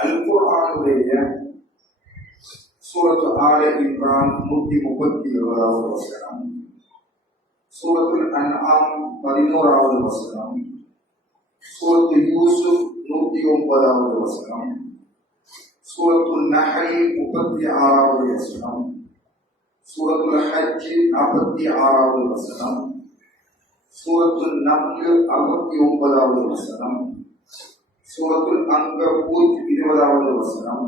அல் குர்ஆனுடைய சூரத்து ஆல இம்ரான் நூத்தி முப்பத்தி இருபதாவது வசனம் சூரத்துல் அன்ஆம் பதினோராவது வசனம் சூரத்து யூசுப் நூத்தி ஒன்பதாவது வசனம் சூரத்து நஹல் முப்பத்தி ஆறாவது வசனம் சூரத்து ஹஜ் நாற்பத்தி ஆறாவது வசனம் சூரத்து நம்லு அறுபத்தி ஒன்பதாவது வசனம் சூரத்துல் அங்கபூத் இருபதாவது வசனம்.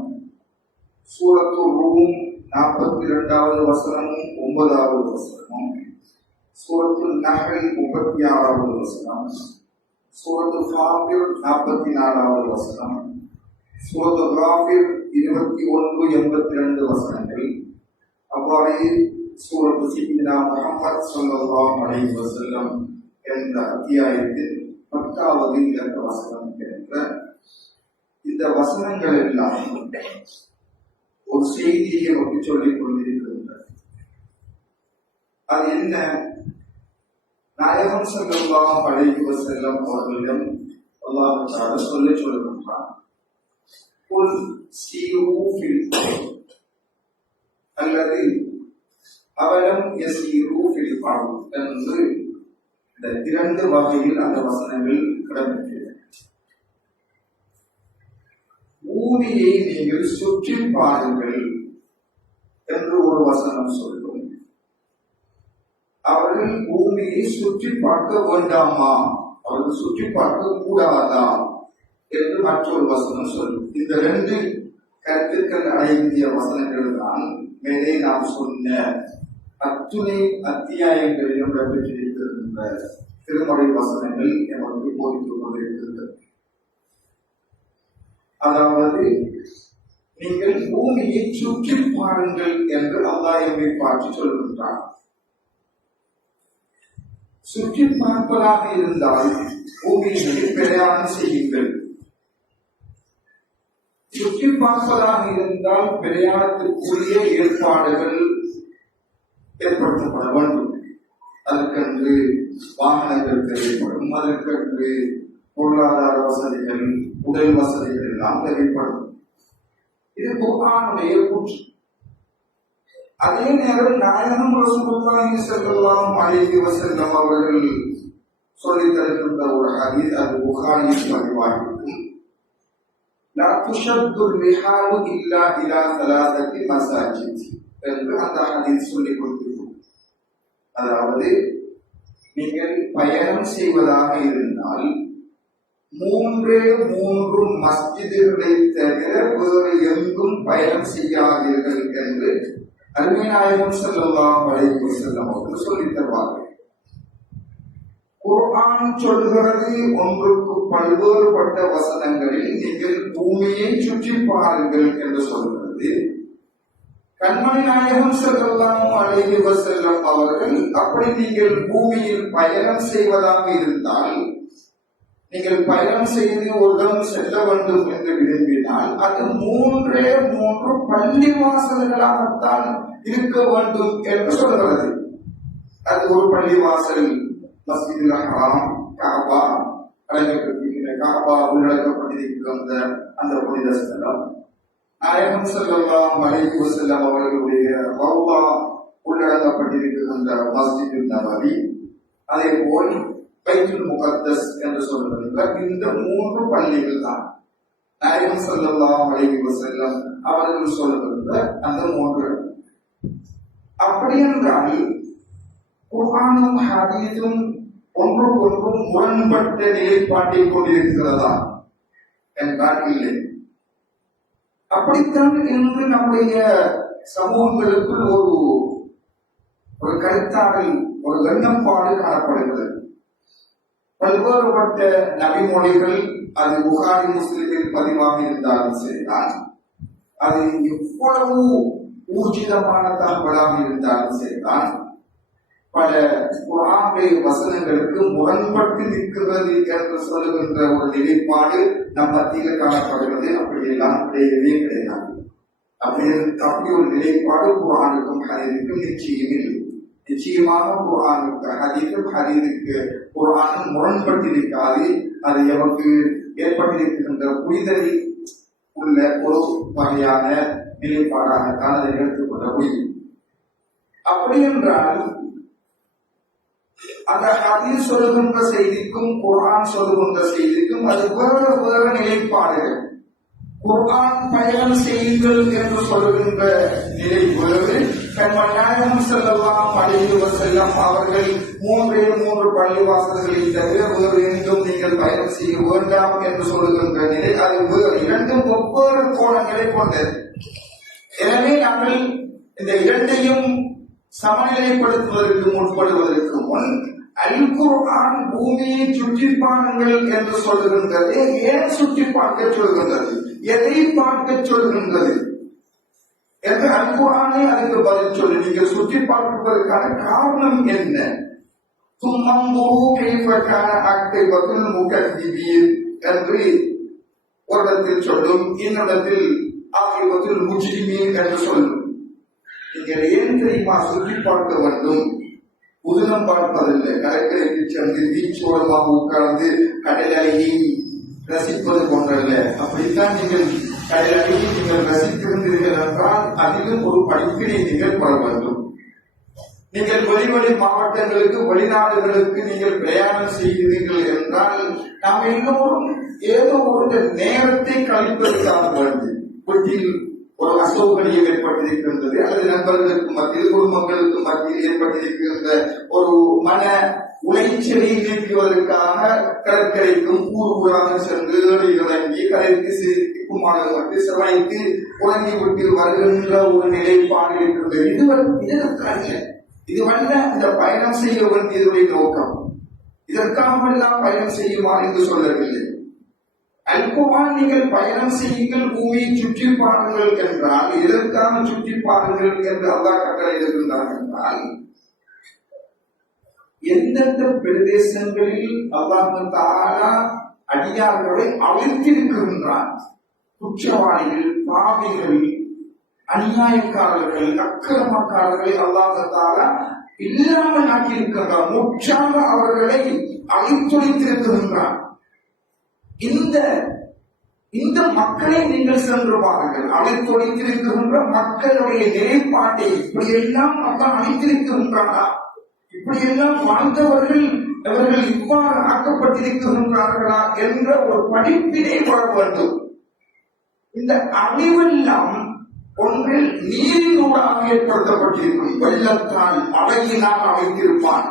சூரத்து ரூம் நாற்பத்தி இரண்டாவது வசனமும் ஒன்பதாவது வசனமும் சூரத்து நகல் முப்பத்தி ஆறாவது வசனம். சூரத்து ஃபாபிர் நாற்பத்தி நாலாவது வசனம். சூரத்து காஃபிர் இருபத்தி ஒன்று எண்பத்தி ரெண்டு வசனங்கள். அவ்வாறே சூரத்து சிந்தினா முகமது சொல்லலாம் அலைஹி வஸல்லம் என்ற அத்தியாயத்தில் பத்தாவது இலக்க வசனம். என்ற இந்த வசனங்கள் எல்லாம் ஒரு செய்தியை நமக்கு சொல்லிக் கொண்டிருக்கின்றது. அது என்ன? நாயகம் செல்லம் அழைக்கு செல்லம் அவர்களிடம் அல்லாஹால சொல்லி சொல்லுகின்றான். அல்லது அவலம் யசீரு ஃபில் என்று இந்த இரண்டு வகையில் அந்த வசனங்கள் கிடந்திருக்கிறது பூமியை நீங்கள் சுற்றி பாருங்கள் என்று ஒரு வசனம் சொல்லும். அவர்கள் பூமியை சுற்றி பார்க்க வேண்டாமா? அவர்கள் சுற்றி பார்க்க கூடாதா? என்று மற்றொரு வசனம் சொல்லும். இந்த ரெண்டு கருத்துக்கள் அடங்கிய வசனங்கள் தான் மேலே நாம் சொன்ன அத்துணை அத்தியாயங்களிலும் இடம்பெற்றிருக்கின்ற திருமறை வசனங்கள் எமக்கு போதித்துக் கொண்டிருக்கின்றது அதாவது நீங்கள் பூமியை சுற்றி பாருங்கள் என்று அல்லாஹ் பார்த்து சொல்கின்றார் சுற்றி பார்ப்பதாக இருந்தால் பூமியை பிரயாணம் செய்யுங்கள். சுற்றி பார்ப்பதாக இருந்தால் பிரயாணத்திற்குரிய ஏற்பாடுகள் ஏற்படுத்தப்பட வேண்டும். அதற்கென்று வாகனங்கள் தேவைப்படும் அதற்கென்று பொருளாதார வசதிகள் உடல் வசதிகள் எல்லாம் தேவைப்படும் இது குர்ஆனுடைய கூற்று. அதே நேரம் நாயகம் ரசூலுல்லாஹி ஸல்லல்லாஹு அலைஹி வஸல்லம் அவர்கள் சொல்லி தருகின்ற ஒரு ஹதீஸ் அது புகாரியில் பதிவாகியிருக்கும். லா துஷத்து ரிஹாலு இல்லா இலா சலாசத்தி மசாஜித் என்று அந்த ஹதீஸ் சொல்லிக் கொடுத்திருக்கும். அதாவது நீங்கள் பயணம் செய்வதாக இருந்தால் மூன்றே மூன்று மஸ்ஜிதுகளை தவிர வேறு எங்கும் பயணம் செய்யாதீர்கள் என்று அருமைநாயகம் செல்லலாம் அழைப்பு செல்லம் அவர்கள் சொல்லி தருவார்கள். குர்ஆன் சொல்கிறது ஒன்றுக்கு பல்வேறுபட்ட வசனங்களில் நீங்கள் பூமியை சுற்றி பாருங்கள் என்று சொல்கிறது. கண்மணி நாயகம் செல்லலாம் அழைத்து செல்லும் அவர்கள் அப்படி நீங்கள் பூமியில் பயணம் செய்வதாக இருந்தால் நீங்கள் பயணம் செய்து ஒரு இடம் செல்ல வேண்டும் என்று விரும்பினால் அது மூன்றே மூன்று பள்ளி வாசல்களாகத்தான் இருக்க வேண்டும் என்று சொல்கிறது. அது ஒரு பள்ளி வாசல் மஸ்ஜிதுல் ஹராம் காபா அழைக்கப்பட்டிருக்கிற காபா உள்ளடக்கப்பட்டிருக்கிற அந்த அந்த புனித ஸ்தலம். நாயகம் செல்லலாம் மலைக்கு செல்லம் அவர்களுடைய ரவுலா உள்ளடக்கப்பட்டிருக்கிற அந்த மஸ்ஜிது நபவி அதே போல் பைத்துல் முகத்தஸ் என்று சொல்லுகின்ற இந்த மூன்று பள்ளிகள் தான். நாயகம் செல்லலாம் அலைஹி செல்லம் அவர்கள் சொல்லுகின்ற அந்த மூன்று. அப்படி என்றால் குர்ஆனும் ஹதீஸும் ஒன்றுக்கொன்றும் முரண்பட்ட நிலைப்பாட்டில் கொண்டிருக்கிறதா? என்றால் இல்லை. அப்படித்தான் இன்று நம்முடைய சமூகங்களுக்குள் ஒரு ஒரு கருத்தாடல் ஒரு எண்ணப்பாடு காணப்படுகிறது. பல்வேறுபட்ட நபிமொழிகள் அது புகாரி முஸ்லிமில் பதிவாக இருந்தாலும் சரிதான். அது எவ்வளவு ஊர்ஜிதமான தகவலாக இருந்தாலும் சரிதான். பல குரானுடைய வசனங்களுக்கு முரண்பட்டு நிற்கிறது என்று சொல்லுகின்ற ஒரு நிலைப்பாடு நம் மத்தியில் காணப்படுகிறது. அப்படியெல்லாம் கிடையவே கிடையாது. அப்படி தப்பி ஒரு நிலைப்பாடு குரானுக்கும் ஹரீதுக்கும் நிச்சயம் இல்லை நிச்சயமாக குரானுக்கு ஹரீதுக்கு ஹரீதுக்கு குரானும் முரண்பட்டிருக்காது. அது எமக்கு ஏற்பட்டிருக்கின்ற புரிதலில் உள்ள ஒரு வகையான நிலைப்பாடாகத்தான் அதை எடுத்துக்கொள்ள முடியும். அப்படி என்றால் அந்த ஹதீஸ் சொல்லுகின்ற செய்திக்கும் குரான் சொல்லுகின்ற செய்திக்கும் அது வேறு வேறு நிலைப்பாடுகள். குர்ஆன் பயணம் செய்யுங்கள் என்று சொல்லுகின்ற நிலை வேறு கண்மன் செல்லலாம் அழைத்து செல்லம் அவர்கள் மூன்றே மூன்று பள்ளிவாசல்களில் தவிர வேறு எங்கும் நீங்கள் பயணம் செய்ய வேண்டாம் என்று சொல்லுகின்ற நிலை அது வேறு இரண்டும் ஒவ்வொரு கோணங்களை கொண்டது. எனவே நாங்கள் இந்த இரண்டையும் சமநிலைப்படுத்துவதற்கு முற்படுவதற்கு முன் அல் பூமியை சுற்றிப்பாருங்கள் என்று சொல்லுகின்றது. ஏன் சுற்றி பார்க்க சொல்கின்றது எதை பார்க்க சொல்கின்றது என்று அல் அதுக்கு பதில் சொல்லி நீங்கள் சுற்றி பார்ப்பதற்கான காரணம் என்ன? தும்மங்குரு கைஃபக்கான பதில் முகத்திபீர் என்று ஒரு இடத்தில் சொல்லும் இன்னிடத்தில் ஆகியவற்றில் முஜ்ரிமீன் என்று சொல்லும். நீங்கள் ஏன் தெரியுமா சுற்றி பார்க்க வேண்டும்? புதினம் பார்ப்பதில்லை. கடற்கரைக்கு சென்று வீச்சோரமாக உட்கார்ந்து கடல் ரசிப்பது போன்றல்ல. அப்படித்தான் நீங்கள் கடல் நீங்கள் ரசித்திருந்தீர்கள் என்றால் அதிலும் ஒரு படிப்பினை நீங்கள் பெற வேண்டும் நீங்கள் வெளிவெளி மாவட்டங்களுக்கு வெளிநாடுகளுக்கு நீங்கள் பிரயாணம் செய்கிறீர்கள் என்றால் நாம் எல்லோரும் ஏதோ ஒரு நேரத்தை கழிப்பதற்காக வேண்டும். வீட்டில் ஒரு அசௌகரியம் ஏற்பட்டிருக்கின்றது அல்லது நண்பர்களுக்கு மத்தியில் குடும்பங்களுக்கு மத்தியில் ஏற்பட்டிருக்கின்ற ஒரு மன உளைச்சலை நீக்குவதற்காக கடற்கரைக்கும் ஊர் சென்று ஏறி இறங்கி கரைக்கு சிக்குமானவர்களுக்கு சிறைக்கு குழந்தை விட்டு வருகின்ற ஒரு நிலைப்பாடு இருக்கின்றது இது இதற்காக இது வந்த இந்த பயணம் செய்ய வேண்டியதுடைய நோக்கம். இதற்காகவெல்லாம் பயணம் செய்யுமா என்று சொல்லவில்லை. அல்குவான் நீங்கள் பயணம் செய்யுங்கள் பூமியை சுற்றி பாருங்கள் என்றால் எதற்காக சுற்றி பாருங்கள் என்று அல்லா கட்டளை இருக்கின்றார் என்றால் எந்தெந்த பிரதேசங்களில் அல்லாஹாலா அடியார்களை அழைத்திருக்கின்றான்? குற்றவாளிகள் பாவிகள் அநியாயக்காரர்கள் அக்கிரமக்காரர்களை அல்லாஹத்தாலா இல்லாமல் ஆக்கியிருக்கின்றான். முற்றாக அவர்களை அழித்தொழித்திருக்கின்றான். இந்த இந்த மக்களை நீங்கள் சென்று பாருங்கள். அழைத்துழைத்திருக்கின்ற மக்களுடைய நிலைப்பாட்டை இப்படி எல்லாம் அல்லாஹ் அழைத்திருக்கின்றானா? இப்படியெல்லாம் வாழ்ந்தவர்கள் அவர்கள் இவ்வாறு ஆக்கப்பட்டிருக்கின்றார்களா என்ற ஒரு படிப்பினை வர வேண்டும். இந்த அறிவெல்லாம் ஒன்றில் நீரினூடாக ஏற்படுத்தப்பட்டிருக்கும். வெள்ளத்தால் அழகினால் அமைந்திருப்பான்.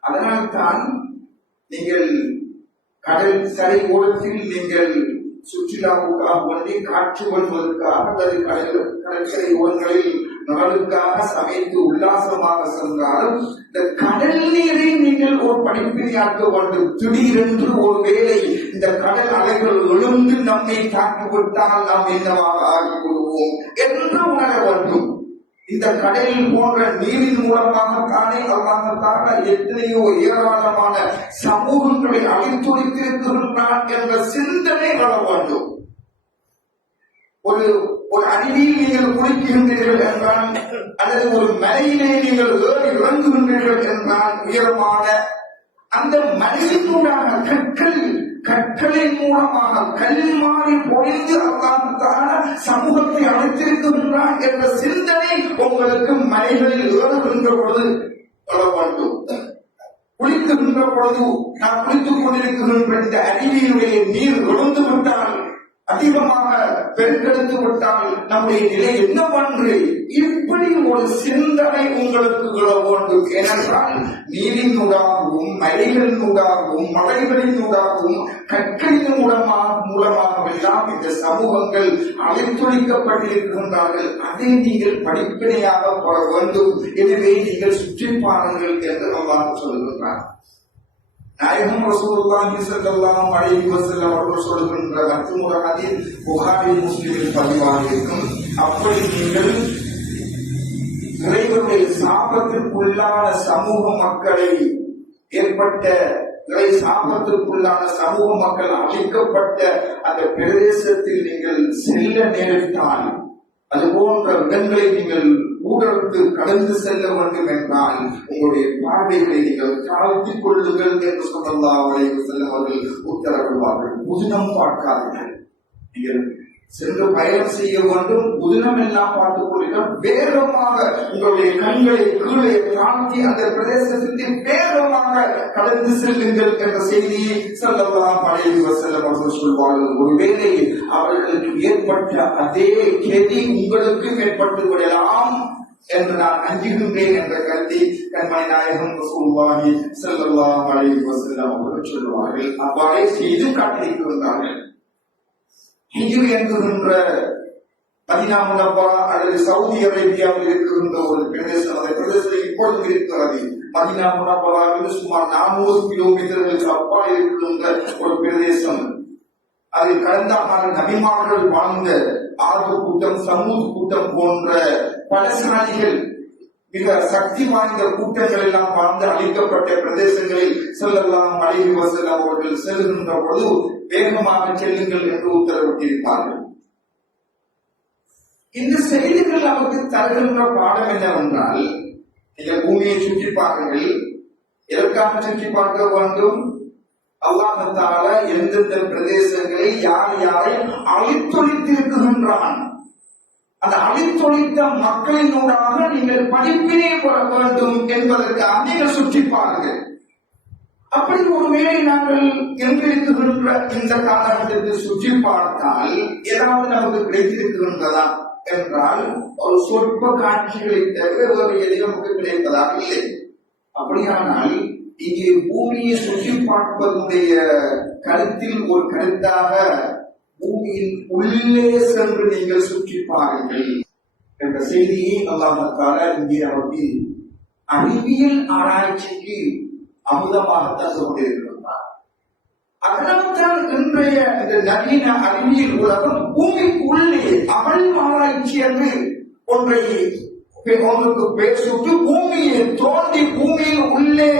அதனால்தான் நீங்கள் கடல் சரை ஓரத்தில் நீங்கள் சுற்றுலாவுக்காக ஒன்றி காற்று வருவதற்காக அல்லது கடல் கடற்கரை ஓரங்களில் நாளுக்காக சமைத்து உல்லாசமாக சென்றாலும் இந்த கடல் நீரை நீங்கள் ஒரு படிப்பினையாக்க வேண்டும். திடீரென்று ஒரு இந்த கடல் அலைகள் எழுந்து நம்மை தாக்கிவிட்டால் நாம் என்னவாக ஆகிக் என்று உணர வேண்டும். இந்த கடலில் போன்ற நீரின் மூலமாகத்தானே அல்லாஹால எத்தனையோ ஏராளமான சமூகங்களை அழித்துரைத்திருக்கின்றான் என்ற சிந்தனை வர வேண்டும். ஒரு ஒரு அருவியில் நீங்கள் குளிக்கின்றீர்கள் என்றான் அல்லது ஒரு மலையிலே நீங்கள் ஏறி இறங்குகின்றீர்கள் என்றான் உயரமான அந்த மலையினுடான கற்கள் கற்களின் மூலமாக கல் மாறி பொழிந்து அல்லாத்தான சமூகத்தை அழைத்திருக்கின்றான் என்ற சிந்தனை உங்களுக்கு மலைகளில் ஏறுகின்ற பொழுது வேண்டும். குளிக்கின்ற பொழுது நான் குளித்துக் கொண்டிருக்கின்ற இந்த அருவியினுடைய நீர் விழுந்து விட்டால் அதிகமாக பெருக்கெடுத்து விட்டால் நம்முடைய நிலை என்னவென்று இப்படி ஒரு சிந்தனை உங்களுக்கு விழ வேண்டும் ஏனென்றால் நீரினூடாகவும் மலைகளினூடாகவும் மலைகளினூடாகவும் கற்களின் மூலமாக மூலமாகவெல்லாம் இந்த சமூகங்கள் அழைத்துழிக்கப்பட்டிருக்கின்றார்கள் அதை நீங்கள் படிப்பினையாக பெற வேண்டும். எனவே நீங்கள் சுற்றி பாருங்கள் என்று அல்லாஹ் சொல்லுகின்றார் நாயகம் ரசூலுல்லாஹி ஸல்லல்லாஹு அலைஹி வஸல்லம் அவர்கள் சொல்கின்ற மற்றொரு ஹதீஸ் புகாரி முஸ்லிமில் பதிவாக இருக்கும் அப்படி நீங்கள் இறைவனுடைய சாபத்திற்குள்ளான சமூக மக்களை ஏற்பட்ட இறை சாபத்திற்குள்ளான சமூக மக்கள் அழிக்கப்பட்ட அந்த பிரதேசத்தில் நீங்கள் செல்ல நேரிட்டால் அது போன்ற இடங்களை நீங்கள் ஊடகத்து கடந்து செல்ல வேண்டும் என்றால் உங்களுடைய பார்வைகளை நீங்கள் தாழ்த்திக் கொள்ளுங்கள் என்று சொல்லலாம் அவர்கள் உத்தரவிடுவார்கள். புதினம் பார்க்காதீர்கள். நீங்கள் சென்று பயணம் செய்ய வேண்டும். புதினம் எல்லாம் பார்த்துக் கொள்ளுங்கள். வேகமாக உங்களுடைய கண்களை கீழே தாழ்த்தி அந்த பிரதேசத்திற்கு வேகமாக கடந்து செல்லுங்கள் என்ற செய்தியை செல்லலாம் பழைய வசல்லம் அவர்கள் சொல்வார்கள். ஒருவேளை அவர்களுக்கு ஏற்பட்ட அதே கெதி உங்களுக்கும் ஏற்பட்டு விடலாம். என்று நான் அஞ்சுகின்றேன் என்ற கருத்தை கண்மணி நாயகம் ரசூலுல்லாஹி ஸல்லல்லாஹு அலைஹி வஸல்லம் அவர்கள் சொல்லுவார்கள். அவ்வாறே செய்து காட்டியிருக்கின்றார்கள். ஹிஜ்ரி என்கின்ற மதினா முனவரா அல்லது சவுதி அரேபியாவில் இருக்கின்ற ஒரு பிரதேசம் அந்த பிரதேசத்தில் இப்பொழுது இருக்கிறது. மதினா முனவராவிலிருந்து சுமார் நானூறு கிலோமீட்டர்களுக்கு அப்பால் இருக்கின்ற ஒரு பிரதேசம். அதில் கடந்த ஆண்டு நபிமார்கள் வாழ்ந்த ஆறு கூட்டம் சமூக கூட்டம் போன்ற பலசாலிகள் மிக சக்தி வாய்ந்த கூட்டங்கள் எல்லாம் வாழ்ந்து அழிக்கப்பட்ட பிரதேசங்களில் செல்லலாம் அழைவு வசல் அவர்கள் செல்கின்ற பொழுது வேகமாக செல்லுங்கள் என்று உத்தரவிட்டிருப்பார்கள் இந்த செய்திகள் நமக்கு தருகின்ற பாடம் என்னவென்றால் நீங்கள் பூமியை சுற்றி பாருங்கள் எதற்காக சுற்றி பார்க்க வேண்டும்? அல்லாஹத்தால எந்தெந்த பிரதேசங்களை யார் யாரை அழித்தொழித்திருக்கின்றான்? அந்த அழித்தொழித்த மக்களினூடாக நீங்கள் படிப்பினை பெற வேண்டும் என்பதற்காக நீங்கள் சுற்றி பாருங்கள் அப்படி ஒருவேளை நாங்கள் என்றிருக்கின்ற இந்த காலகட்டத்தில் சுற்றி பார்த்தால் ஏதாவது நமக்கு கிடைத்திருக்கின்றதா என்றால் ஒரு சொற்ப காட்சிகளை தவிர வேறு எதையும் நமக்கு கிடைப்பதாக இல்லை. அப்படியானால் இங்கே பூமியை சுற்றி பார்ப்பதனுடைய கருத்தில் ஒரு கருத்தாக பூமியின் உள்ளே சென்று நீங்கள் சுற்றி பாருங்கள் என்ற செய்தியை அல்லாஹால இங்கே நமக்கு அறிவியல் ஆராய்ச்சிக்கு அமுதமாக தந்து கொண்டிருக்கின்றார் அதனால்தான் இன்றைய இந்த நவீன அறிவியல் உலகம் பூமிக்கு உள்ளே அவள் ஆராய்ச்சி என்று ஒன்றை ஒன்றுக்கு பேர் சுட்டு பூமியை தோண்டி பூமியில் உள்ளே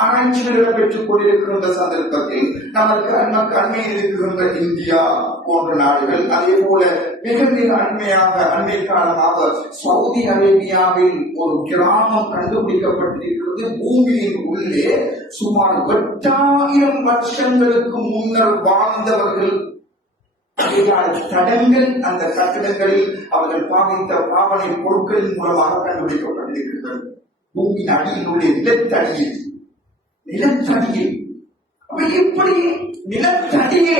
ஆராய்ச்சிகளை பெற்றுக் கொண்டிருக்கின்ற சந்தர்ப்பத்தில் நமக்கு நமக்கு அண்மையில் இருக்கின்ற இந்தியா போன்ற நாடுகள் அதே போல மிக மிக அண்மையாக அண்மை காலமாக சவுதி அரேபியாவில் ஒரு கிராமம் கண்டுபிடிக்கப்பட்டிருக்கிறது. பூமியின் உள்ளே சுமார் எட்டாயிரம் வருஷங்களுக்கு முன்னர் வாழ்ந்தவர்கள். தடங்கள் அந்த கட்டிடங்களில் அவர்கள் பாவித்த பாவனை பொருட்களின் மூலமாக கண்டுபிடிக்கப்பட்டிருக்கிறது. பூமியின் அடியினுடைய நிலத்தடியில் நிலத்தடியில் அப்ப நிலத்தடியே?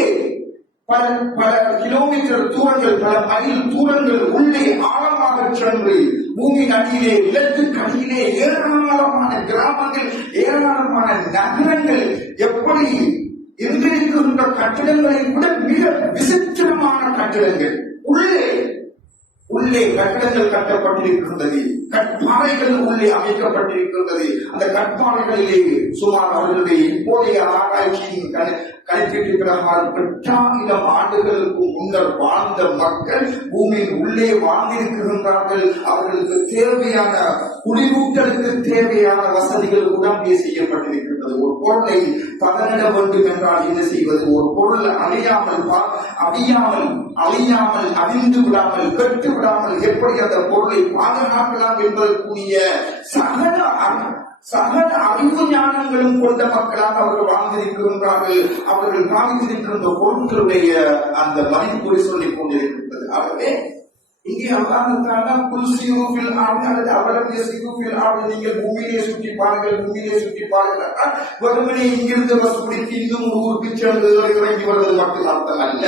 பல பல கிலோமீட்டர் தூரங்கள் பல மைல் தூரங்கள் உள்ளே ஆழமாக சென்று பூமியின் அடியிலே நிலத்துக்கு அடியிலே ஏராளமான கிராமங்கள் ஏராளமான நகரங்கள் எப்படி இருந்திருக்கின்ற கட்டிடங்களை விட மிக விசித்திரமான கட்டிடங்கள். உள்ளே உள்ளே கட்டிடங்கள் கட்டப்பட்டிருக்கின்றது. கட்பாறைகள் உள்ளே அமைக்கப்பட்டிருக்கின்றது. அந்த கட்பாறைகளிலே சுமார் அவர்களுடைய இப்போதைய ஆராய்ச்சியின் கண- கணக்கீட்டு பிரகாரம் எட்டாயிரம் ஆண்டுகளுக்கு முன்னர் வாழ்ந்த மக்கள் பூமியின் உள்ளே வாழ்ந்திருக்கின்றார்கள். அவர்களுக்கு தேவையான குடிமூட்டலுக்கு தேவையான வசதிகள் உடம்பே செய்யப்பட்டிருக்கின்றது. ஒரு பொருளை பதனிட வேண்டும் என்றால் என்ன செய்வது? ஒரு பொருள் அழியாமல் அழியாமல் அழியாமல் அழிந்து விடாமல் கெட்டு விடாமல் எப்படி அந்த பொருளை பாதுகாக்கலாம் என்றக்கூடிய சகல சகல அறிவு ஞானங்களும் கொண்ட மக்களாக அவர்கள் வாழ்ந்திருக்கின்றார்கள். அவர்கள் வாழ்ந்திருக்கின்ற பொருட்களுடைய அந்த மதிப்புரை சொல்லிக் கொண்டிருக்கின்றது. ஆகவே இங்கே அல்லாஹால குல்சியூபில் ஆடு அல்லது அவரது சியூபில் ஆடு நீங்கள் பூமியிலே சுற்றி பாருங்கள் பூமியிலே சுற்றி பாருங்கள் என்றால் இங்கிருந்து பஸ் பிடித்து இன்னும் ஒரு ஊருக்கு சென்று இறங்கி வருவது மட்டும் அர்த்தம் அல்ல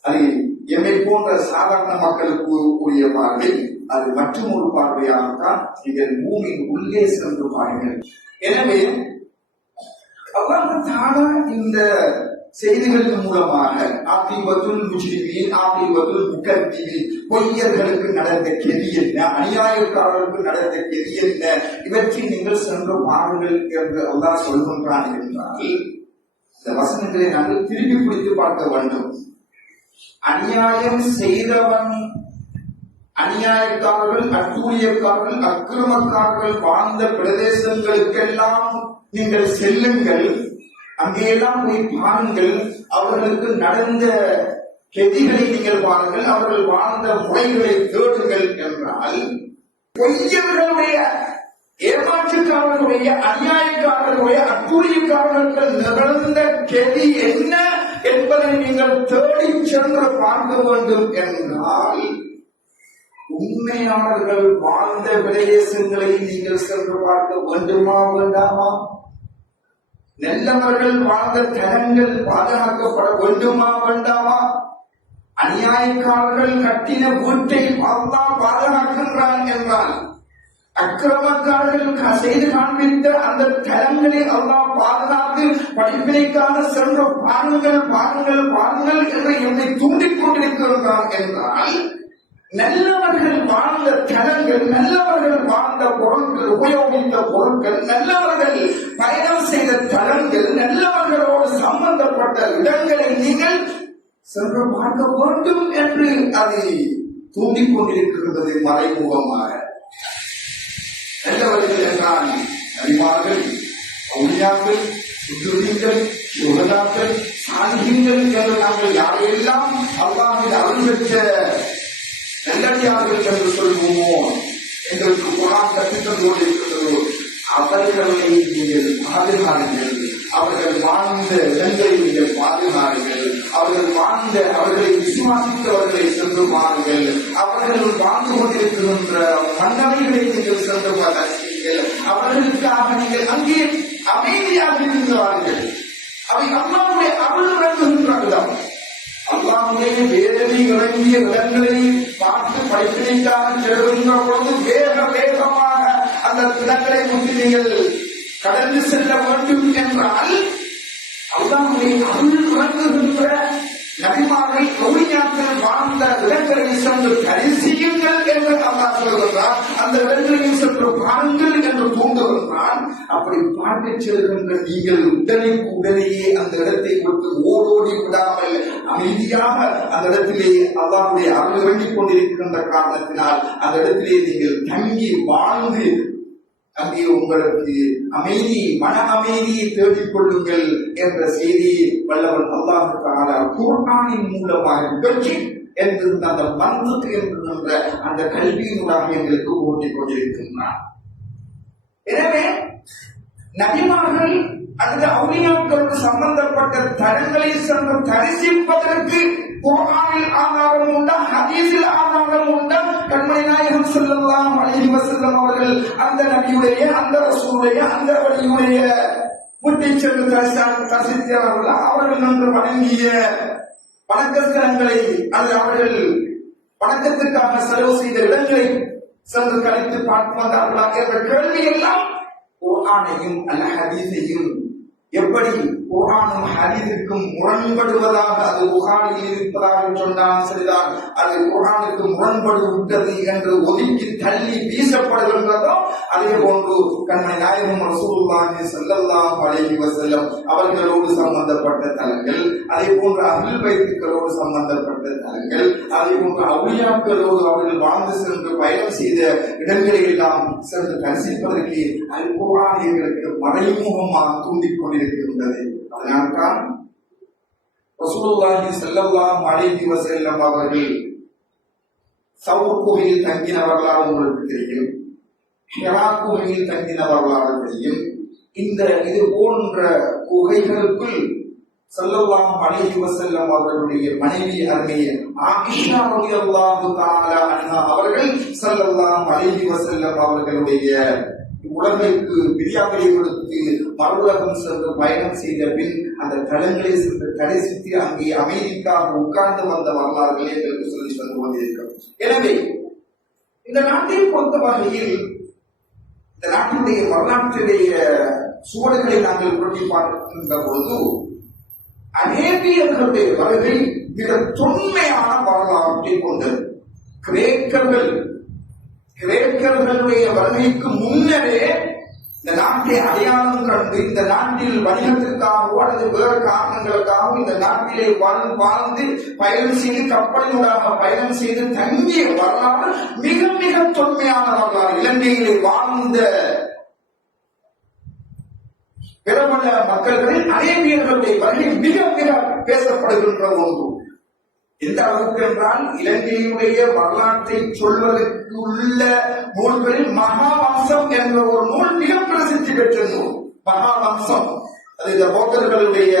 அது எம்மை போன்ற சாதாரண மக்களுக்கு உரிய பார்வை அது மற்றும் ஒரு பார்வையாகத்தான் நீங்கள் பூமியின் உள்ளே சென்று பாருங்கள். எனவே அல்லாஹ் இந்த செய்திகளின் மூலமாக ஆத்திபத்துல் முஜ்ரிமீன் ஆத்திபத்துல் முக்கத்திமீன் பொய்யர்களுக்கு நடந்த கெதி என்ன அநியாயக்காரர்களுக்கு நடந்த கெதி என்ன இவற்றை நீங்கள் சென்று பாருங்கள் என்று அல்லாஹ் சொல்கின்றான் என்றால் இந்த வசனங்களை நாங்கள் திருப்பி பிடித்து பார்க்க வேண்டும். அநியாயம் செய்தவன் அநியாயக்காரர்கள் அட்டூழியக்காரர்கள் அக்கிரமக்காரர்கள் வாழ்ந்த பிரதேசங்களுக்கெல்லாம் நீங்கள் செல்லுங்கள். அங்கேயெல்லாம் போய் பாருங்கள். அவர்களுக்கு நடந்த கெதிகளை நீங்கள் பாருங்கள். அவர்கள் வாழ்ந்த முறைகளை தேடுங்கள் என்றால் பொய்யவர்களுடைய ஏமாற்றுக்காரர்களுடைய அநியாயக்காரர்களுடைய அட்டுழியக்காரர்கள் நிகழ்ந்த கெதி என்ன என்பதை நீங்கள் தேடி சென்று பார்க்க வேண்டும் என்றால் உண்மையாளர்கள் வாழ்ந்த பிரதேசங்களை நீங்கள் சென்று பார்க்க வேண்டுமா வேண்டாமா? நல்லவர்கள் வாழ்ந்த தலங்கள் பாதுகாக்கப்பட வேண்டுமா வேண்டாமா? அநியாயக்காரர்கள் கட்டின வீட்டை பார்த்தா பாதுகாக்கின்றான் என்றால் அக்கிரமக்காரர்கள் செய்து காண்பித்த அந்த தலங்களை அல்லாஹ் பாதுகாத்து படிப்பினைக்காக சென்ற பாருங்கள் பாருங்கள் பாருங்கள் என்று என்னை தூண்டிக் கொண்டிருக்கிறான் என்றால் நல்லவர்கள் வாழ்ந்த தலங்கள் நல்லவர்கள் வாழ்ந்த பொருட்கள் உபயோகித்த பொருட்கள் நல்லவர்கள் பயணம் செய்த தலங்கள் நல்லவர்களோடு சம்பந்தப்பட்ட இடங்களை நீங்கள் சென்று பார்க்க வேண்டும் என்று அதை தூண்டிக் கொண்டிருக்கின்றது மறைமுகமாக. நல்லவர்கள் அறிவார்கள் நபிமார்கள் அவுளியாக்கள் சுற்றுவீங்கள் சுகதாக்கள் சாதிகள் என்று நாங்கள் யாரையெல்லாம் அல்லாமல் அருள் பெற்ற நல்லடியார்கள் என்று சொல்வோமோ எங்களுக்கு குரான் கற்பித்தம் கொண்டிருக்கிறதோ அவர்களை நீங்கள் பாதுகாருங்கள் அவர்கள் வாழ்ந்த இடங்களை நீங்கள் பாதுகாருங்கள் அவர்கள் வாழ்ந்த அவர்களை விசுவாசித்தவர்களை சென்று பாருங்கள் அவர்கள் வாழ்ந்து கொண்டிருக்கின்ற மன்னவைகளை நீங்கள் சென்று பார்க்கிறீர்கள் அவர்களுக்காக நீங்கள் அங்கே அமைதியாக இருந்து வாருங்கள் அவை அம்மாவுடைய அருள் விளங்குகின்றார்கள் அல்லாஹ்வுடைய வேதனை இறங்கிய இடங்களை பார்த்து படிப்பினைக்காக செல்கின்ற பொழுது வேக வேகமாக அந்த இடங்களை கொண்டு நீங்கள் கடந்து செல்ல வேண்டும் என்றால் அல்லாஹ்வுடைய அருள் விளங்குகின்ற நபிமார்கள் கௌரியாக்கள் வாழ்ந்த இடங்களை சென்று தரிசியுங்கள் என்று அல்லா சொல்கிறார் அந்த இடங்களை சென்று பாருங்கள் என்று தூண்டுகிறான் அப்படி பார்க்க செல்கின்ற நீங்கள் உடனே உடனேயே அந்த இடத்தை விட்டு ஓடோடி விடாமல் அமைதியாக அந்த இடத்திலே அல்லாவுடைய அருள் இறங்கிக் கொண்டிருக்கின்ற காரணத்தினால் அந்த இடத்திலே நீங்கள் தங்கி வாழ்ந்து அங்கே உங்களுக்கு அமைதி மன அமைதியை தேடிக் கொள்ளுங்கள் என்ற செய்தியை வல்லவன் அல்லாஹ் குர்ஆனின் மூலமாக பெற்று என்று அந்த பந்துக்கு என்று அந்த கல்வியினூடாக எங்களுக்கு ஓட்டிக் கொண்டிருக்கின்றான். எனவே நபிமார்கள் அல்லது அவுளியாக்களுக்கு சம்பந்தப்பட்ட தரங்களை சென்று தரிசிப்பதற்கு குர்ஆனில் ஆதாரம் உண்டா ஹதீஸில் ஆதாரம் உண்டா? கண்மணி நாயகம் செல்லலாம் அழகி வஸல்லம் அவர்கள் அந்த நபியுடைய அந்த ரசூலுடைய அந்த வழியுடைய முட்டை சென்று தரிசனம் தரிசித்தார்கள் அவர்கள் நன்று வணங்கிய வணக்கஸ்தலங்களை அல்ல அவர்கள் வணக்கத்திற்காக செலவு செய்த இடங்களை சென்று கழித்து பார்த்து வந்தார்களா என்ற கேள்வி எல்லாம் ஆணையும் அல்ல ஹதீஸையும் எப்படி குரானும் ஹதீஸுக்கும் முரண்படுவதாக அது புகாரியில் இருப்பதாக சொன்னால் சரிதான். அது குரானுக்கு முரண்படு விட்டது என்று ஒதுக்கி தள்ளி வீசப்படுகின்றதோ அதே போன்று கண்மணி நாயகம் ரசூலுல்லாஹி ஸல்லல்லாஹு அலைஹி வஸல்லம் அவர்களோடு சம்பந்தப்பட்ட தலங்கள் அதே போன்று அகில் வைத்துக்களோடு சம்பந்தப்பட்ட தலங்கள் அதே போன்று அவுளியாக்களோடு அவர்கள் வாழ்ந்து சென்று பயணம் செய்த இடங்களை எல்லாம் சென்று தரிசிப்பதற்கு அல் குரான் எங்களுக்கு மறைமுகமாக தூண்டிக் கொண்டிருக்கின்றது. அதனால்தான் ரசூலுல்லாஹி ஸல்லல்லாஹு அலைஹி வஸல்லம் அவர்கள் சவுர் குகையில் தங்கினவர்களாக உங்களுக்கு தெரியும். ஹிரா குகையில் தங்கின தெரியும். இந்த இது போன்ற குகைகளுக்குள் ஸல்லல்லாஹு அலைஹி திவசெல்லம் அவர்களுடைய மனைவி அருமைய ஆயிஷா ரலியல்லாஹு தஆலா அவர்கள் ஸல்லல்லாஹு அலைஹி திவசெல்லம் அவர்களுடைய உலகிற்கு பிரியாவிலை கொடுத்து சென்று பயணம் செய்த பின் அந்த தளங்களை சென்று தரிசித்து அங்கே அமைதிக்காக உட்கார்ந்து வந்த வரலாறுகளை எங்களுக்கு சொல்லி தந்து கொண்டிருக்கிறோம். எனவே இந்த நாட்டை பொறுத்த வகையில் இந்த நாட்டினுடைய வரலாற்றுடைய சுவடுகளை நாங்கள் புரட்டி பார்க்கின்ற பொழுது அரேபியர்களுடைய வருகை மிக தொன்மையான வரலாற்றை கொண்டது கிரேக்கர்கள் கிரேக்கர்களுடைய வருகைக்கு முன்னரே இந்த நாட்டை அடையாளம் கண்டு இந்த நாட்டில் வணிகத்திற்காகவோ அல்லது வேறு காரணங்களுக்காகவும் இந்த நாட்டிலே வாழ் வாழ்ந்து பயணம் செய்து கப்பலினூடாக பயணம் செய்து தங்கிய வரலாறு மிக மிக தொன்மையான வரலாறு. இலங்கையிலே வாழ்ந்த பிரபல மக்கள்களில் அரேபியர்களுடைய வருகை மிக மிக பேசப்படுகின்ற ஒன்று. எந்த அளவுக்கு என்றால் இலங்கையினுடைய வரலாற்றை சொல்வதற்கு உள்ள நூல்களில் மகாவம்சம் என்ற ஒரு நூல் மிக பிரசித்தி பெற்ற நூல். மகாவம்சம். அது இந்த போக்கர்களுடைய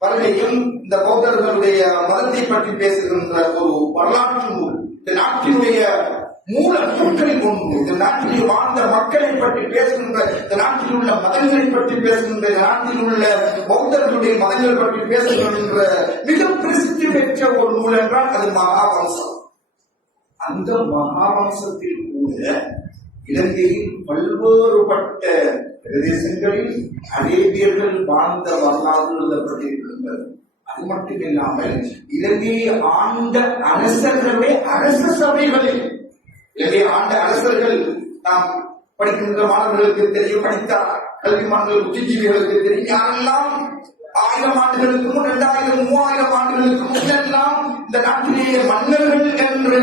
வருகையும் இந்த பௌத்தர்களுடைய மதத்தை பற்றி பேசுகின்ற ஒரு வரலாற்று நூல். இந்த நாட்டினுடைய மூல நூல்களை ஒன்று. இந்த நாட்டில் வாழ்ந்த மக்களை பற்றி பேசுகின்ற இந்த நாட்டில் உள்ள மதங்களை பற்றி பேசுகின்ற இந்த நாட்டில் உள்ள பௌத்தர்களுடைய மதங்கள் பற்றி பேசுகின்ற மிக பிரசித்தி பெற்ற ஒரு நூல் என்றால் அது மகாவம்சம். அந்த மகாவம்சத்தில் கூட இலங்கையில் பல்வேறுபட்ட பிரதேசங்களில் அரேபியர்கள் வாழ்ந்த வரலாறு எழுதப்பட்டிருக்கின்றது அது மட்டும் இல்லாமல் இலங்கையை ஆண்ட அரசர்களே அரச சபைகளில் எனவே ஆண்ட அரசர்கள் நாம் படிக்கின்ற மாணவர்களுக்கு தெரியும் படித்த கல்வி மாணவர்கள் புத்திஜீவிகளுக்கு தெரியும். யாரெல்லாம் ஆயிரம் ஆண்டுகளுக்கு முன் இரண்டாயிரம் மூவாயிரம் ஆண்டுகளுக்கு முன்னெல்லாம் இந்த நாட்டிலேயே மன்னர்கள் என்று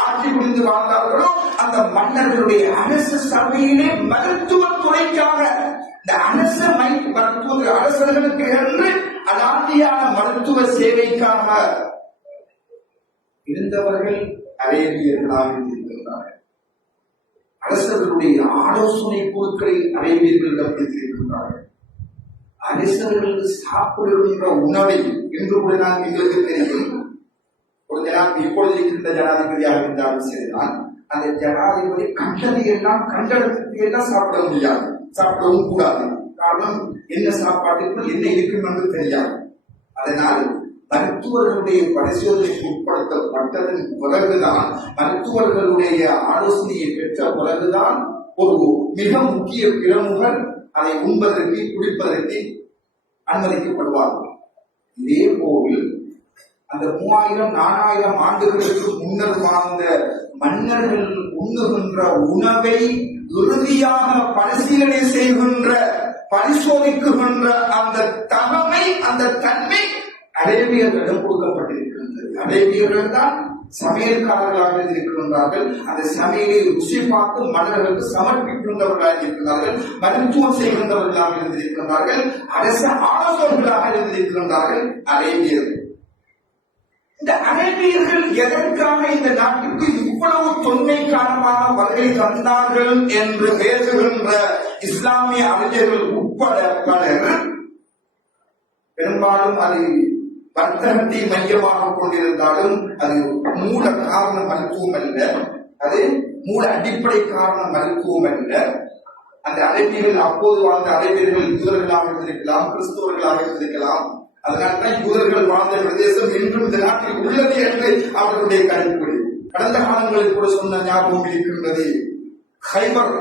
ஆட்சி புரிந்து வாழ்ந்தார்களோ அந்த மன்னர்களுடைய அரசு சபையிலே மருத்துவ துறைக்காக இந்த அரச மை மருத்துவ அரசர்களுக்கு என்று அனாதியான மருத்துவ சேவைக்காக இருந்தவர்கள் அரேபியர்களாக இருந்திருக்கிறார்கள் அரசர்களுடைய ஆலோசனை குழுக்களை அரேபியர்களிடம் வைத்திருக்கின்றார்கள் அரசர்கள் சாப்பிடுகின்ற உணவை என்று கூட நான் எங்களுக்கு தெரியும் ஒரு ஜனாதிபதி இப்பொழுது இருக்கின்ற ஜனாதிபதியாக இருந்தாலும் சரிதான். அந்த ஜனாதிபதி கண்டதை எல்லாம் கண்டடத்தை எல்லாம் சாப்பிட முடியாது. சாப்பிடவும் கூடாது. காரணம் என்ன சாப்பாட்டுக்குள் என்ன இருக்கும் என்று தெரியாது. அதனால் மருத்துவர்களுடைய பரிசோதனைக்கு உட்படுத்தப்பட்டதன் பிறகுதான் மருத்துவர்களுடைய ஆலோசனையை பெற்ற பிறகுதான் ஒரு மிக முக்கிய பிரமுகர் அதை உண்பதற்கு குடிப்பதற்கு அனுமதிக்கப்படுவார்கள் இதே போல் அந்த மூவாயிரம் நாலாயிரம் ஆண்டுகளுக்கு முன்னர் வாழ்ந்த மன்னர்கள் உண்ணுகின்ற உணவை இறுதியாக பரிசீலனை செய்கின்ற பரிசோதிக்குகின்ற அந்த தகமை அந்த தன்மை அரேபியர்களிடம் கொடுக்கப்பட்டிருக்கிறது அரேபியர்கள் தான் சமையல்காரர்களாக இருக்கின்றார்கள். அந்த சமையலை ருசி பார்த்து மன்னர்களுக்கு சமர்ப்பிக்கின்றவர்களாக இருக்கிறார்கள் மருத்துவம் செய்கின்றவர்களாக இருந்திருக்கின்றார்கள். அரச ஆலோசகர்களாக இருந்திருக்கின்றார்கள். அரேபியர்கள் இந்த அரேபியர்கள் எதற்காக இந்த நாட்டுக்கு இவ்வளவு தொன்மை தொன்மைக்காரமான வருகை தந்தார்கள் என்று பேசுகின்ற இஸ்லாமிய அறிஞர்கள் உட்பட பலர் பெரும்பாலும் அதை வர்த்தகத்தை மையமாக கொண்டிருந்தாலும் அது மூல காரணம் மருத்துவம் அல்ல. அது மூல அடிப்படை காரணம் மருத்துவம் அல்ல. அந்த அரேபியர்கள் அப்போது வாழ்ந்த அரேபியர்கள் யூதர்களாக இருந்திருக்கலாம் கிறிஸ்தவர்களாக இருந்திருக்கலாம். அதனால்தான் யூதர்கள் வாழ்ந்த பிரதேசம் இன்றும் இந்த நாட்டில் உள்ளது என்று அவர்களுடைய கருத்து. கடந்த காலங்களில் கூட சொன்ன ஞாபகம் இருக்கின்றது. ஹைபர்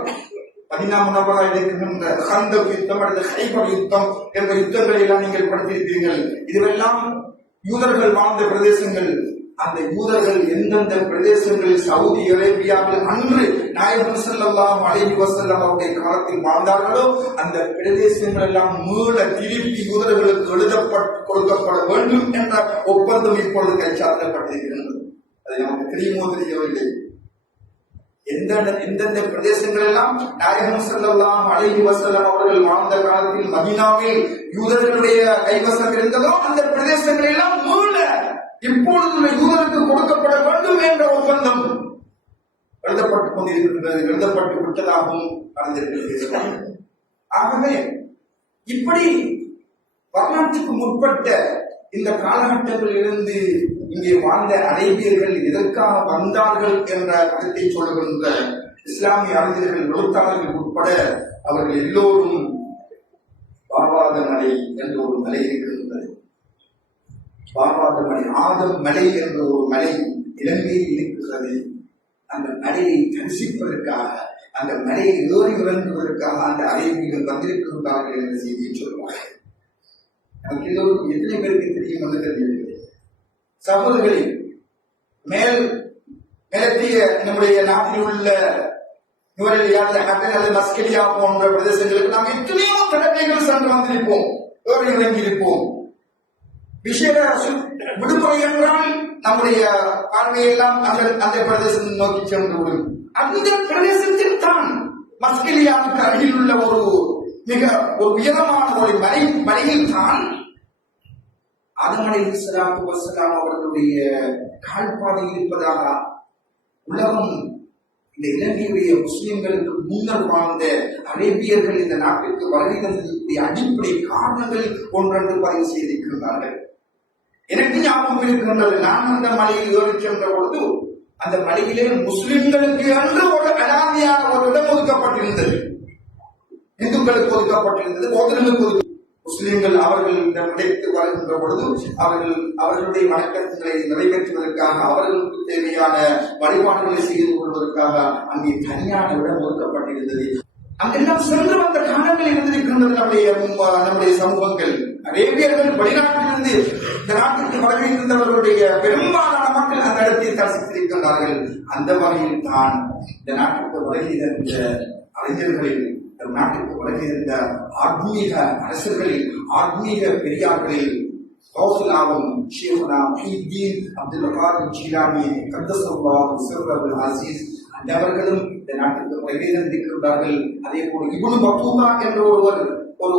பதினாம் நபராக இருக்கின்ற ஹந்த யுத்தம் அல்லது ஹைபர் யுத்தம் என்ற யுத்தங்களை எல்லாம் நீங்கள் படுத்தியிருப்பீர்கள் இதுவெல்லாம் யூதர்கள் வாழ்ந்த பிரதேசங்கள். அந்த யூதர்கள் எந்தெந்த பிரதேசங்களில் சவுதி அரேபியாவில் அன்று நாயகம் செல்லாம் அலைவி வசல்லம் அவருடைய காலத்தில் வாழ்ந்தார்களோ அந்த பிரதேசங்கள் எல்லாம் மீள திருப்பி யூதர்களுக்கு எழுதப்பட்டு கொடுக்கப்பட வேண்டும் என்ற ஒப்பந்தம் இப்பொழுது கைச்சாத்தப்பட்டிருக்கிறது அது நமக்கு தெரியுமோ தெரியவில்லை எந்தெந்த எந்தெந்த பிரதேசங்கள் எல்லாம் நாயகம் செல்லலாம் அழகி வசலம் அவர்கள் வாழ்ந்த காலத்தில் மதினாவில் யூதர்களுடைய கைவசம் இருந்ததோ அந்த பிரதேசங்கள் எல்லாம் மூல இப்பொழுதுள்ள யூதருக்கு கொடுக்கப்பட வேண்டும் என்ற ஒப்பந்தம் எழுதப்பட்டுக் கொண்டிருக்கின்றது எழுதப்பட்டு விட்டதாகவும் நடந்திருக்கிறது ஆகவே இப்படி வரலாற்றுக்கு முற்பட்ட இந்த காலகட்டங்களிலிருந்து இங்கே வாழ்ந்த அரேபியர்கள் எதற்காக வந்தார்கள் என்ற கருத்தை சொல்லுகின்ற இஸ்லாமிய அறிஞர்கள் எழுத்தாளர்கள் உட்பட அவர்கள் எல்லோரும் பாபாத மலை என்ற ஒரு மலை இருக்கின்றது. பாபாத மலை ஆதம் மலை என்ற ஒரு மலை இலங்கையில் இருக்கிறது அந்த மலையை தரிசிப்பதற்காக அந்த மலையை ஏறி விளங்குவதற்காக அந்த அரேபியர்கள் வந்திருக்கின்றார்கள் என்ற செய்தியை சொல்வார்கள். நமக்கு எல்லோருக்கும் எத்தனை பேருக்கு தெரியும் என்று தெரியும் சகோதரர்களே மேல் மேலத்திய நம்முடைய நாட்டில் உள்ள நுவரெலியா ஹட்டன் அல்லது மஸ்கெலியா போன்ற பிரதேசங்களுக்கு நாம் எத்தனையோ கடமைகள் சென்று வந்திருப்போம் ஏறி இறங்கி இருப்போம் விசேட விடுமுறை என்றால் நம்முடைய பார்வையெல்லாம் அந்த அந்த பிரதேசத்தை நோக்கி சென்று அந்த பிரதேசத்தில் தான் மஸ்கெலியாவுக்கு அருகில் உள்ள ஒரு மிக ஒரு உயரமான ஒரு மலை மலையில் தான் அதமலை இஸ்லாத்து வசலாம் அவர்களுடைய கால்பாதை இருப்பதாக உலகம் இந்த இலங்கையுடைய முஸ்லிம்களுக்கு முன்னர் வாழ்ந்த அரேபியர்கள் இந்த நாட்டிற்கு வருகை தந்ததற்குரிய அடிப்படை காரணங்கள் ஒன்றென்று பதிவு செய்திருக்கிறார்கள். எனக்கு ஞாபகம் இருக்கின்றது நான் அந்த மலையில் ஏறி சென்ற பொழுது அந்த மலையிலே முஸ்லிம்களுக்கு அன்று ஒரு அனாதியான ஒரு இடம் ஒதுக்கப்பட்டிருந்தது. இந்துக்களுக்கு ஒதுக்கப்பட்டிருந்தது பௌத்தர்களுக்கு ஒதுக்க முஸ்லிம்கள் அவர்கள் விடைத்து வருகின்ற பொழுது அவர்கள் அவர்களுடைய வணக்கங்களை நிறைவேற்றுவதற்காக அவர்களுக்கு தேவையான வழிபாடுகளை செய்து கொள்வதற்காக அங்கே தனியான இடம் ஒதுக்கப்பட்டிருந்தது. அங்கெல்லாம் சென்று வந்த காலங்கள் இருந்திருக்கின்றது நம்முடைய நம்முடைய சமூகங்கள். அரேபியர்கள் வெளிநாட்டிலிருந்து இந்த நாட்டிற்கு வருகை இருந்தவர்களுடைய பெரும்பாலான மக்கள் அந்த இடத்தை தரிசித்திருக்கின்றார்கள். அந்த வகையில் தான் இந்த நாட்டுக்கு வருகை இருந்த அறிஞர்களில் நம் நாட்டிற்கு வருகை இருந்த ஆத்மீக அரசர்களில் ஆத்மீக பெரியார்களில் கௌசலாவும் ஷேகுனா முஹித்தீன் அப்துல் காதர் ஜீலானி கந்தசல்லாஹு ஆசீஸ் அந்த அவர்களும் இந்த நாட்டிற்கு வருகை தந்திருக்கிறார்கள் அதே போல் இவனு பத்தூதா என்ற ஒருவர் ஒரு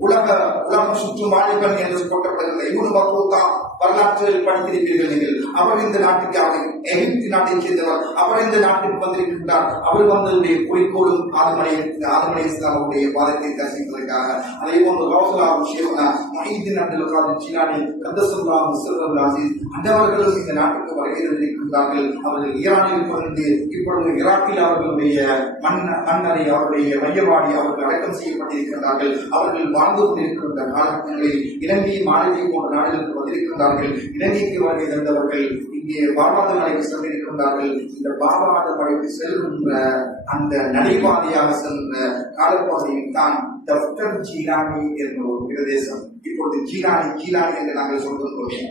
உலக உலகம் சுற்றும் வாலிபன் என்று போட்டப்படுகிற இவனு பத்தூதா வரலாற்றில் படித்திருப்பீர்கள் நீங்கள். அவர் இந்த நாட்டுக்கு அவர் எகிப்து நாட்டை சேர்ந்தவர். அவர் இந்த நாட்டிற்கு வந்திருக்கின்றார். அவர் வந்ததுடைய குறிக்கோளும் ஆதமலை ஆதமலை இஸ்லாமுடைய பாதத்தை தரிசிப்பதற்காக. அதே போன்று கௌசலாம் ஷேகுனா மஹீத்தின் அப்துல் காதர் ஜிலானி கந்தசுல்லா முசல் அசீஸ் அந்தவர்களும் இந்த நாட்டுக்கு வருகை தந்திருக்கின்றார்கள். அவர்கள் ஈரானில் பிறந்து இப்பொழுது ஈராக்கில் அவர்களுடைய மண் மன்னரை அவருடைய மையவாடி அவர்கள் அடக்கம் செய்யப்பட்டிருக்கின்றார்கள். அவர்கள் வாழ்ந்து கொண்டிருக்கின்ற காலகட்டங்களில் இலங்கை மாணவி போன்ற நாடுகளுக்கு வந்திருக்கின்றார்கள். இலங்கைக்கு வருகை தந்தவர்கள் இங்கே பாபாத மலைக்கு சென்றிருக்கின்றார்கள். இந்த பாபாத மலைக்கு செல்கின்ற அந்த நடைபாதையாக சென்ற காலப்பகுதியில் தான் தப்தர் ஜீராணி என்ற ஒரு பிரதேசம். இப்பொழுது ஜீராணி ஜீராணி என்று நாங்கள் சொல்கின்றோமே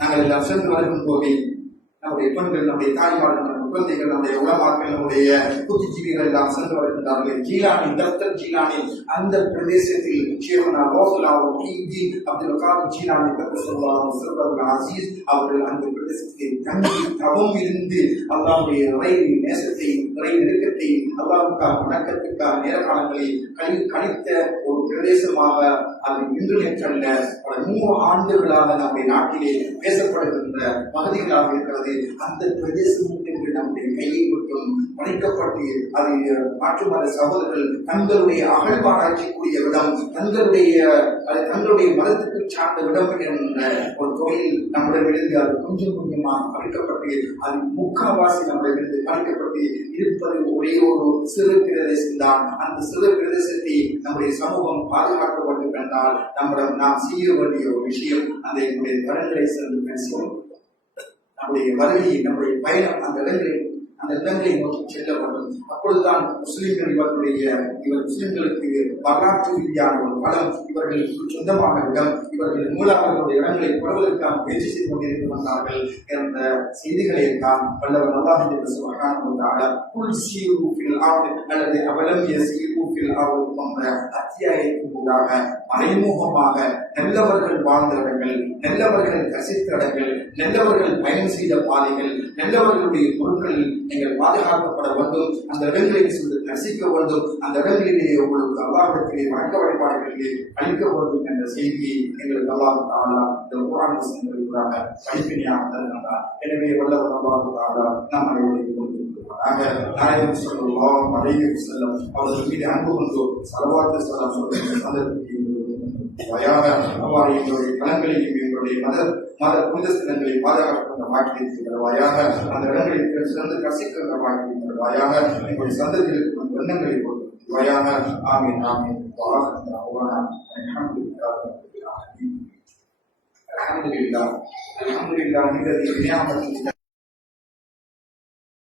நாங்கள் எல்லாம் சென்று வருகின்றோமே. நம்முடைய பெண்கள் நம்முடைய தாய்மார்கள் நம்முடைய குழந்தைகள் நம்முடைய உலமாக்கள் நம்முடைய புத்திஜீவிகள் எல்லாம் சென்று வருகின்றார்கள் ஜீலானி தப்தர் ஜீலானி அந்த பிரதேசத்தில் ஷேவனா ரோசுலாவும் ஹிந்தி அப்துல் காதர் ஜீலானி தப்தர் சிறுவர்கள் அசீஸ் அவர்கள் அந்த பிரதேசத்தில் தங்கி தவம் இருந்து அல்லாவுடைய இறை நேசத்தை இறை நெருக்கத்தை அல்லாவுக்காக வணக்கத்துக்காக நேர காலங்களில் கழி கழித்த ஒரு பிரதேசமாக அது இன்று நேற்றல்ல பல நூறு ஆண்டுகளாக நம்முடைய நாட்டிலே பேசப்படுகிறது பகுதிகளாக இருக்கிறது. அந்த பிரதேசம் நம்முடைய கையை மட்டும் படைக்கப்பட்டு அது மாற்று மத சகோதரர்கள் தங்களுடைய அகழ்வாராய்ச்சிக்குரிய இடம் தங்களுடைய அது தங்களுடைய மதத்துக்கு சார்ந்த இடம் என்ற ஒரு தொழில் நம்மிடமிருந்து அது கொஞ்சம் கொஞ்சமாக பறிக்கப்பட்டு அது முக்காவாசி நம்மிடமிருந்து பறிக்கப்பட்டு இருப்பது ஒரே ஒரு சிறு பிரதேசம் தான் அந்த சிறு பிரதேசத்தை நம்முடைய சமூகம் பாதுகாக்க வேண்டும் என்றால் நம்மிடம் நாம் செய்ய வேண்டிய ஒரு விஷயம் அந்த என்னுடைய தரங்களை சென்று பேசுவோம். நம்முடைய வருகை நம்முடைய பயணம் அந்த இடங்களில் அந்த இடங்களை நோக்கி செல்ல வேண்டும். அப்பொழுதுதான் முஸ்லிம்கள் இவர்களுடைய இவர் முஸ்லிம்களுக்கு வரலாற்று ரீதியான ஒரு பலம் இவர்களுக்கு சொந்தமான இடம் இவர்கள் மூலாளர்களுடைய இடங்களை பெறுவதற்கான முயற்சி செய்து கொண்டிருந்து வந்தார்கள் என்ற செய்திகளை தான் வல்லவர் அல்லாஹ் என்று சொல்கிறான் புல் சீரூப்பில் ஆவது அல்லது அவலம் சீரூப்பில் ஆவது போன்ற அத்தியாயத்தின் ஊடாக மறைமுகமாக நல்லவர்கள் இடங்கள் நல்லவர்கள் கசித்த இடங்கள் நல்லவர்கள் பயணம் செய்த பாதைகள் நல்லவர்களுடைய பொருட்கள் நீங்கள் பாதுகாக்கப்பட வேண்டும் அந்த இடங்களில் சொல்லி நசிக்க வேண்டும் அந்த இடங்களிலேயே உங்களுக்கு அல்லாஹிடத்திலே வணக்க வழிபாடுகள் அளிக்க வேண்டும் என்ற செய்தியை எங்களுக்கு அல்லாஹ் தாலா இந்த புராண வசனங்களுக்காக படிப்பினையாக தருகின்றார். எனவே வல்லவர் அல்லாஹ் தாலா நம் அனைவரையும் கொண்டிருக்கிறாங்க நாயகம் செல்லும் அவர்கள் மீது அன்பு கொண்டு சலவாத்து சொல்லுங்கள் அதற்கு வயாக அவ்வாறு எங்களுடைய எங்களுடைய மத மத புனித ஸ்தலங்களை பாதுகாக்கின்ற வாக்கியத்தை தருவாயாக அந்த இடங்களில் சிறந்து கசிக்கின்ற வாக்கியம் தருவாயாக எங்களுடைய சந்ததிகளுக்கு எண்ணங்களை ويا من امن امن وآخر دعوانا الحمد لله رب العالمين. الحمد لله. الحمد لله الذي بنعمته